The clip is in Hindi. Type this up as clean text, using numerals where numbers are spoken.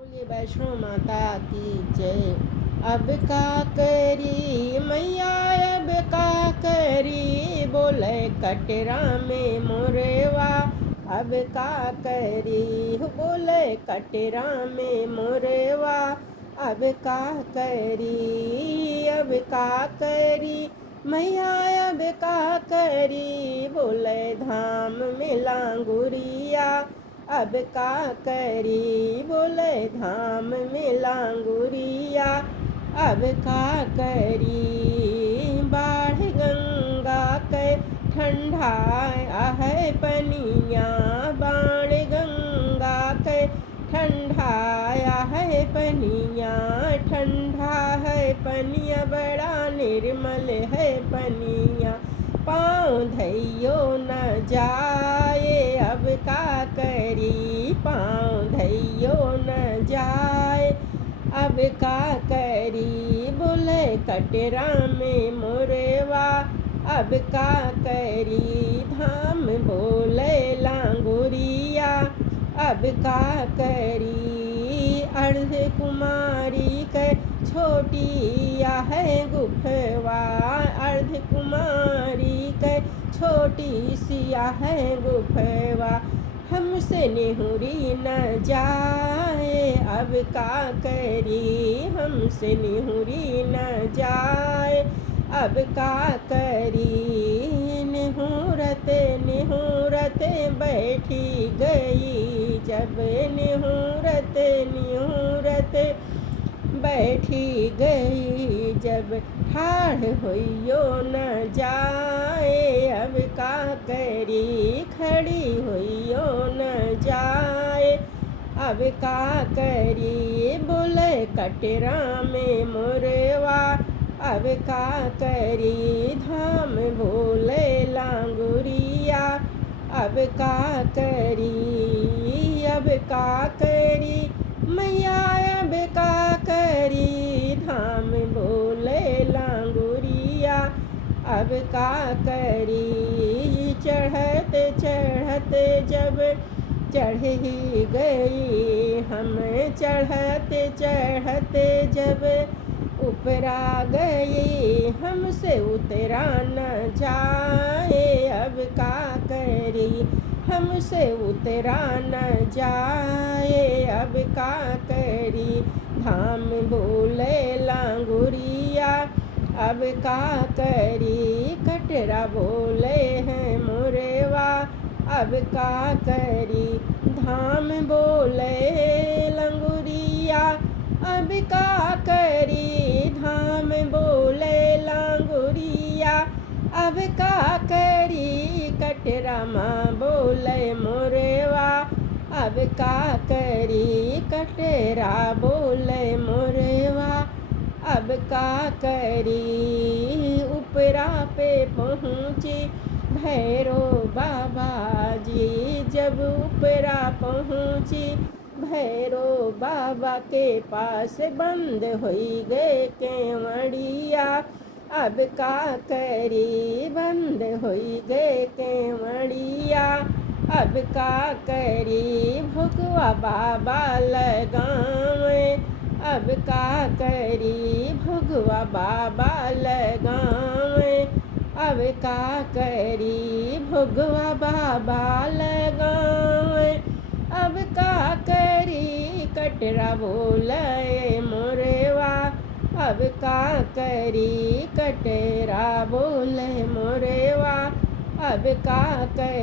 बोलिए वैष्णो माता की जय। अब का करी मैया, अब का करी, बोले कटरा में मोरवा। अब का करी बोले कटरा में मोरवा। अब का करी, अब का करी मैया, अब का करी, बोले धाम में लांगुरिया। अब का करी बोले धाम में लांगुरिया। अब का करी बाढ़ गंगा के ठंडा है पनिया। बाढ़ गंगा के ठंडा है पनिया। ठंडा है पनिया, बड़ा निर्मल है पनिया। पाँव धइयो न जाए, अब का करी पाँव धइयो न जाए। अब का करी बोले कटरा में मोरवा। अब का करी धाम बोले लांगुरिया। अब का करी अर्ध कुमारी के छोटिया है गुफवा। अर्ध कुमारी के छोटी सिया है गुफवा। हमसे निहुरी न जाए, अब का करी हमसे निहुरी न जाए। अब का करी निहुरत निहुरत बैठी गई। जब निहुरत निहुरत बैठी गई, जब ठाढ़ होइयो न जाए। अब का करी खड़ी होइयो न जाए। अब का करी बोले कटरा में मोरवा। अब का करी धाम बोले लांगुरिया। अब का करी, अब का करी मैया, अब का करी धाम बोले लांगुरिया। अब का करी चढ़त चढ़त जब चढ़ ही गई हम। चढ़त चढ़त जब उपरा गई, हमसे उतरा न जाए। अब का करी हमसे उतरा न जाए। अब का करी धाम बोले लांगुरिया। अब का करी कटरा बोले हैं मोरवा। अब का करी धाम बोले लांगुरिया। अब का करी धाम बोले लांगुरिया। अब का करी कटरा माँ बोले मोरवा। अब का करी कटरा बोले मोरवा। अब का करी उपरा पे पहुँची भैरो बाबा जी। जब उपरा पहुँची भैरो बाबा के पास, बंद होई गए केवड़िया। अब का करी बंद होई गए केवड़िया। अब का करी भुगवा बाबा लगावे। अब का करी भुगवा बाबा लगावे। अब का करी भुगवा बाबा लगावे। अब का करी कटरा बोले मोरवा। अब का करी कटरा बोले मोरवा। अब का करी